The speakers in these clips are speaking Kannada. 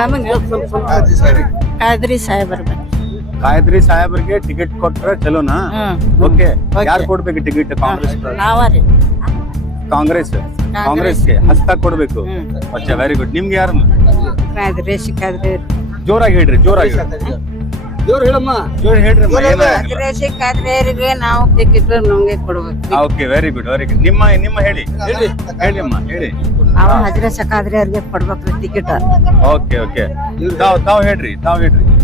ನಮಗೆ ಖಾದ್ರಿ ಸಾಹೇಬರ್ ಕಾಯ್ದ್ರಿ ಸಾಹೇಬ್ರಿಗೆ ಟಿಕೆಟ್ ಕೊಟ್ರೆ ಚಲೋನಾ? ಓಕೆ, ಯಾರು ಕೊಡ್ಬೇಕು ಟಿಕೆಟ್? ಕಾಂಗ್ರೆಸ್ ನಾವರಿ ಕಾಂಗ್ರೆಸ್ಗೆ ಹಸ್ತ ಕೊಡ್ಬೇಕು. ಅಚ್ಚಾ, ವೆರಿ ಗುಡ್. ನಿಮ್ಗೆ ಯಾರನ್ನ? ಖಾದ್ರಿ ಜೋರಾಗಿ ಹೇಳ್ರಿ, ಜೋರಾಗಿ ಜೋರ್ ಹೇಳ್ರಿ. ಖಾದ್ರಿಯರಿಗೆ ನಾವು ಟಿಕೆಟ್ ನಮ್ಗೆ ಕೊಡ್ಬೇಕು. Okay, very good, very good. ನಿಮ್ಮ ಹೇಳಿ ಅಮ್ಮ, ಹೇಳಿ. ಅವ ಹಜರತ್ ಖಾದ್ರಿಯರಿಗೆ ಕೊಡ್ಬೇಕ್ರಿ ಟಿಕೆಟ್. ಓಕೆ ಓಕೆ, ತಾವ್ ಹೇಳ್ರಿ,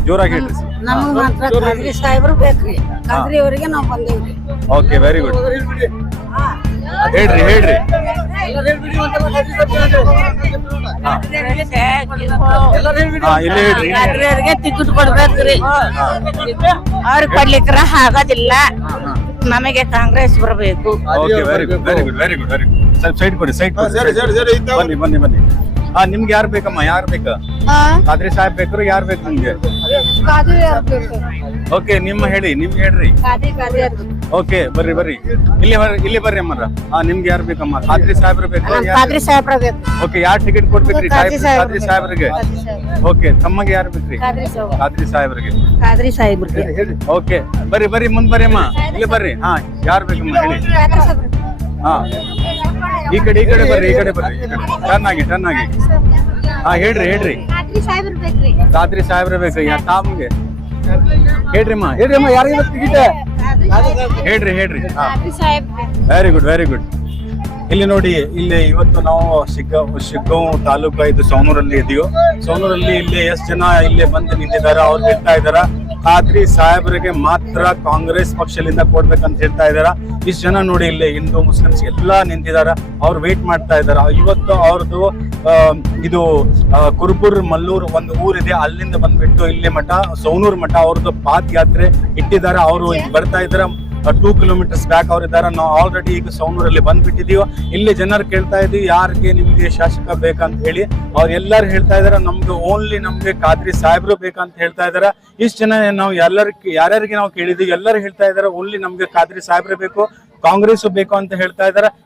ಜೋರಾಗಿ ಹೇಳ್ರಿ. ನಮಗ್ ಮಾತ್ರ ಖಾದ್ರಿ ಸಾಹೇಬ್ರು ಬೇಕ್ರಿ. ಖಾದ್ರಿ ಅವರಿಗೆ ನಾವು ಬಂದೇವ್ರಿ. Okay, very good. ಹೇಳ್ರಿ ಇಲ್ಲಿ ಹೇಳ್ರಿ. ಖಾದ್ರಿಯರಿಗೆ ಟಿಕೆಟ್ ಕೊಡ್ಬೇಕ್ರಿ. ಅವ್ರಿಗೆ ಕೊಡ್ಲಿಕ್ರ ಆಗೋದಿಲ್ಲ. ನಮಗೆ ಕಾಂಗ್ರೆಸ್ ಬರಬೇಕು. Okay, very good, very good, very good, very good. ಸ್ವಲ್ಪ ಸೈಡ್ ಕೊಡಿ, ಬನ್ನಿ. ನಿಮ್ಗೆ ಯಾರು ಬೇಕಮ್ಮ? ಯಾರು ಬೇಕಾ? ಖಾದ್ರಿ ಸಾಹೇಬ್ ಬೇಕು? ಯಾರು ಬೇಕು ನಿಮ್ಗೆ? ಓಕೆ, ಹೇಳ್ರಿ. ಓಕೆ, ಬರ್ರಿ. ಇಲ್ಲಿ ಬರ್ರಿ ಅಮ್ಮರ. ನಿಮ್ಗೆ ಯಾರು ಬೇಕಮ್ಮ? ಖಾದ್ರಿ ಸಾಹೇಬ್ರು ಬೇಕು? ಖಾದ್ರಿ ಸಾಹೇಬ್ರ ಬೇಕು. ಓಕೆ, ಯಾರು ಟಿಕೆಟ್ ಕೊಡ್ಬೇಕ್ರಿ? ಖಾದ್ರಿ ಸಾಹೇಬ್ರಿಗೆ. ಓಕೆ, ತಮ್ಮಗೆ ಯಾರು ಬೇಕ್ರಿ? ಖಾದ್ರಿ ಸಾಹೇಬ್ರಿಗೆ. ಖಾದ್ರಿ ಸಾಹೇಬ್ರಿಗೆ. ಓಕೆ, ಬರ್ರಿ ಮುಂದ್ ಬರ್ರಿ ಅಮ್ಮ. ಇಲ್ಲಿ ಬರ್ರಿ. ಯಾರು ಬೇಕಮ್ಮ ಹೇಳಿ. ಈ ಕಡೆ ಬರ್ರಿ. ಟರ್ನ್ ಆಗಿ. ಹೇಳ್ರಿ. ಖಾದ್ರಿ ಸಾಹೇಬ್ರ ಬೇಕು. ತಾಮ್ಗೆ ಹೇಳ್ರಿಮ್ಮ, ಯಾರಿಗೆ ಟಿಕೆಟ್? ಹೇಳ್ರಿ. Very good, very good. ಇಲ್ಲಿ ನೋಡಿ, ಇಲ್ಲಿ ಇವತ್ತು ನಾವು ಶಿಗ್ಗಾಂವ್ ತಾಲೂಕು ಇದು ಸವಣೂರಲ್ಲಿ ಇದೆಯೋ. ಸವಣೂರಲ್ಲಿ ಇಲ್ಲಿ ಎಷ್ಟು ಜನ ಇಲ್ಲಿ ಬಂದು ನಿಂತಿದ್ದಾರೆ. ಅವ್ರು ಹೇಳ್ತಾ ಇದಾರ ಖಾದ್ರಿ ಸಾಹೇಬ್ರಿಗೆ ಮಾತ್ರ ಕಾಂಗ್ರೆಸ್ ಪಕ್ಷದಿಂದ ಕೊಡ್ಬೇಕಂತ ಹೇಳ್ತಾ ಇದಾರ. ಇಷ್ಟು ಜನ ನೋಡಿ, ಇಲ್ಲಿ ಹಿಂದೂ ಮುಸ್ಲಿಮ್ಸ್ ಎಲ್ಲಾ ನಿಂತಿದಾರ. ಅವ್ರು ವೇಟ್ ಮಾಡ್ತಾ ಇದಾರ. ಇವತ್ತು ಅವ್ರದ್ದು ಇದು ಕುರುಬೂರ್ ಮಲ್ಲೂರ್ ಒಂದು ಊರಿದೆ, ಅಲ್ಲಿಂದ ಬಂದ್ಬಿಟ್ಟು ಇಲ್ಲಿ ಮಠ ಸವಣೂರ್ ಮಠ ಅವ್ರದ್ದು ಪಾದಯಾತ್ರೆ ಇಟ್ಟಿದ್ದಾರೆ. ಅವರು ಬರ್ತಾ ಇದಾರೆ. 2 ಕಿಲೋಮೀಟರ್ಸ್ ಬ್ಯಾಕ್ ಅವ್ರು ಇದ್ದಾರೆ. ನಾವು ಆಲ್ರೆಡಿ ಈಗ ಸವಣೂರಲ್ಲಿ ಬಂದ್ಬಿಟ್ಟಿದೀವಿ. ಇಲ್ಲಿ ಜನರು ಕೇಳ್ತಾ ಇದೀವಿ ಯಾರಿಗೆ ನಿಮ್ಗೆ ಶಾಸಕ ಬೇಕಂತ ಹೇಳಿ. ಅವ್ರು ಎಲ್ಲರೂ ಹೇಳ್ತಾ ಇದಾರೆ ನಮ್ಗೆ ಖಾದ್ರಿ ಸಾಹೇಬ್ರು ಬೇಕಂತ ಹೇಳ್ತಾ ಇದಾರೆ. ಇಷ್ಟು ಜನ ನಾವು ಯಾರ್ಯಾರಿಗೆ ನಾವು ಕೇಳಿದೀವಿ, ಎಲ್ಲರೂ ಹೇಳ್ತಾ ಇದಾರೆ ಓನ್ಲಿ ನಮ್ಗೆ ಖಾದ್ರಿ ಸಾಹೇಬ್ರು ಬೇಕು, ಕಾಂಗ್ರೆಸ್ ಬೇಕು ಅಂತ ಹೇಳ್ತಾ ಇದಾರೆ.